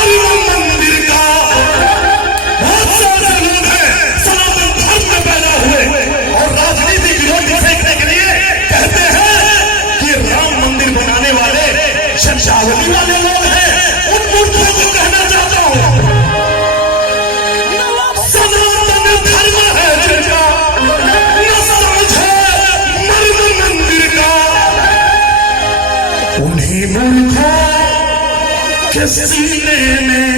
मरम मंदिर का बहुत सारे लोग हैं सनातन धर्म में पैदा हुए और राजनीति विरोधी फेंकने के लिए कहते हैं कि राम मंदिर बनाने वाले शंशावली वाले लोग हैं। उन मूर्खों को कहना चाहता हूं, सनातन धर्म है जिनका न समझे मर्म मंदिर का, उन्हीं मूर्खों के सीने में